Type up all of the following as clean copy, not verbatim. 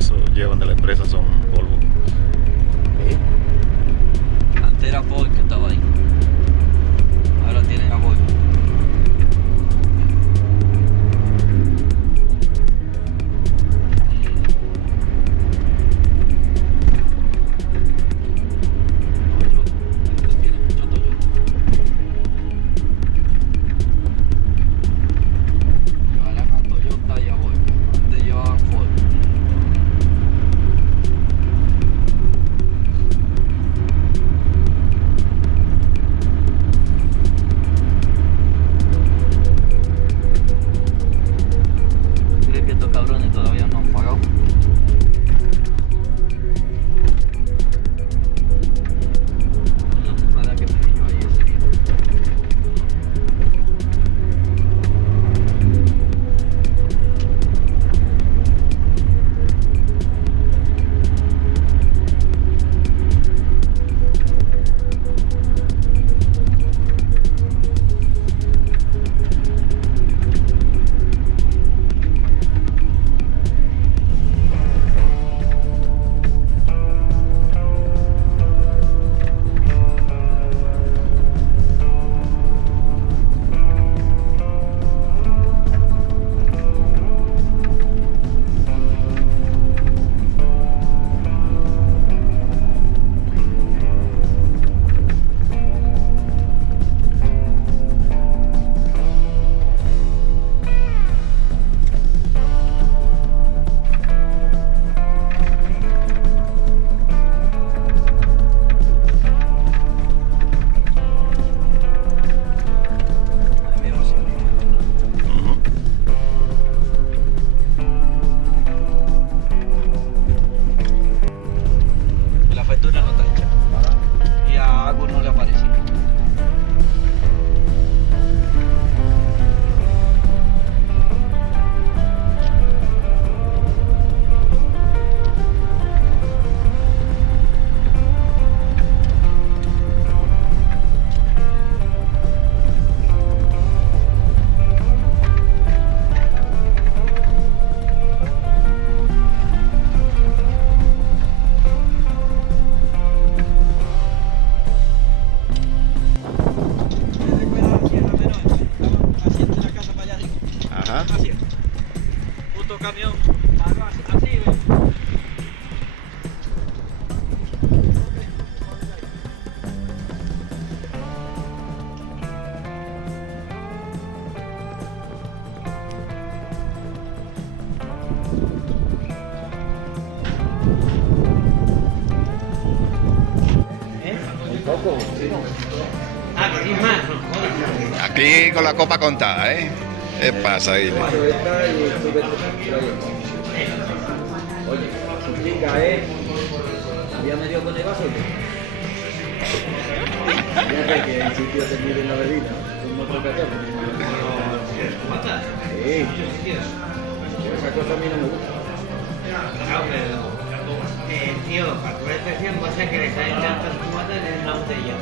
ellos llevan de la empresa son polvo. Antes era Ford que estaba ahí. Ahora tienen a Volvo. Camión, así, ¿ves? Un poco. Aquí con la copa contada, ¿eh? ¿Qué pasa ahí? Oye, su chica, había medio con el vaso. Fíjate que en sitio te miden la bebida. Un otro café. Sí. Esa cosa a mí no me gusta. Claro, pero tío, para tu especial no sé que le salen tantas cuotas en una botella.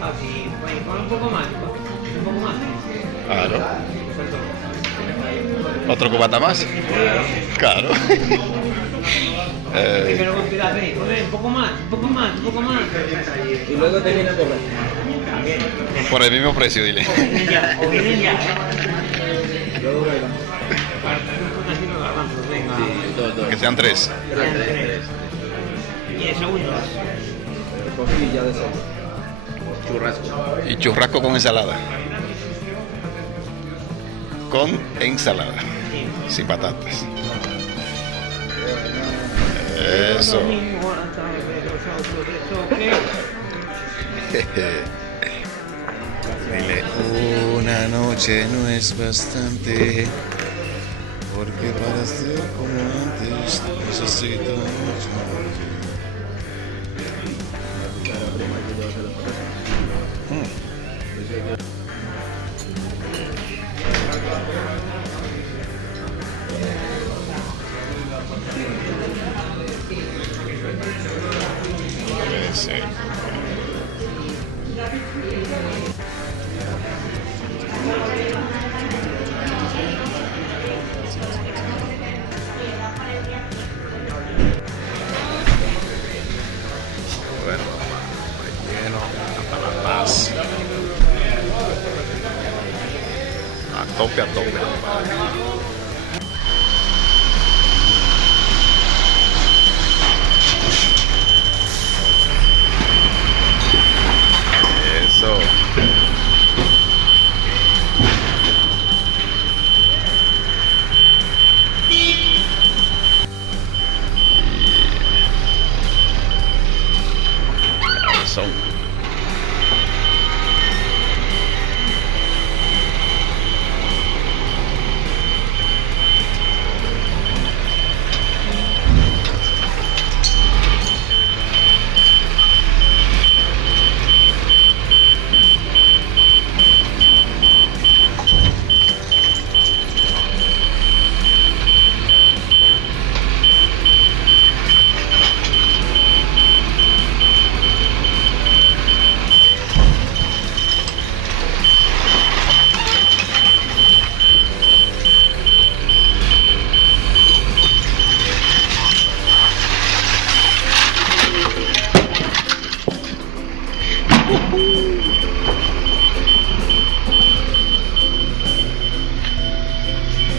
Así, pues pon un poco más, un poco más. Claro. ¿Otro cubata más? Claro. Pero con cuidado, un poco más, un poco más, un poco más. Y luego te viene a cobrar. Por el mismo precio, dile. O vienen ya, Luego bailamos. Venga. Que sean tres. 10 segundos. Cosilla de sol. Y churrasco con ensalada. Con ensalada. Sin patatas. Eso. Dile, una noche no es bastante, porque para ser como antes necesito mucho. Sí. a tope, compadre. Eso. Cabezón.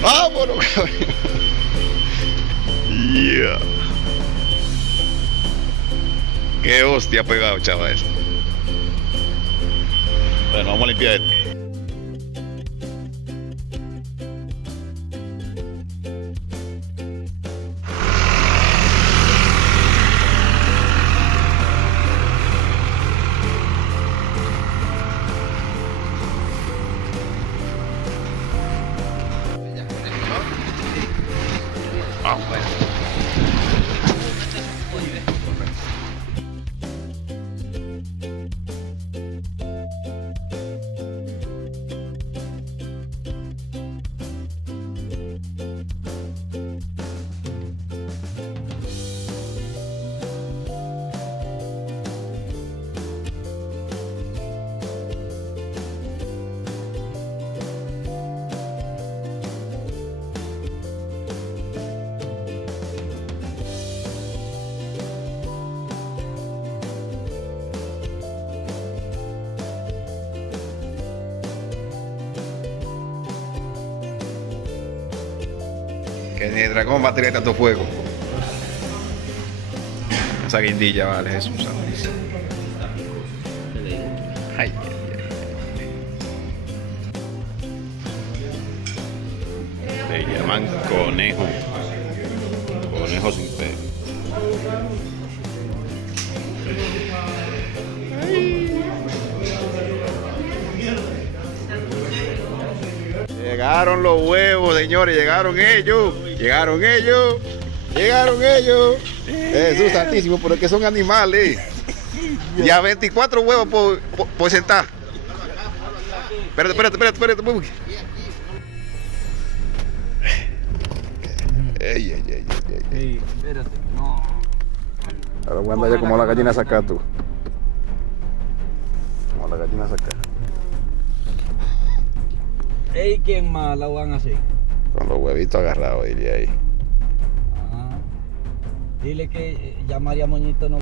¡Vámonos, cabrón! Yeah. ¡Qué hostia pegado, chaval! Bueno, vamos a limpiar esto. Ah, bueno. Que ni el dragón va a tener tanto fuego. Esa guindilla, vale, Jesús santísimo. Ay, ay, ay. Le llaman conejo. Conejo sin pelo. Llegaron los huevos, señores, llegaron ellos. Llegaron ellos. Llegaron ellos. Jesús santísimo, pero es que son animales. Ya 24 huevos por sentar. Espérate. Ey. Sí, espérate, no. Ahora voy a andar ya como la gallina saca tú. Como la gallina saca. Ey, ¿quién más la van a hacer? Con los huevitos agarrados, dile ahí. Dile que ya María Moñito no...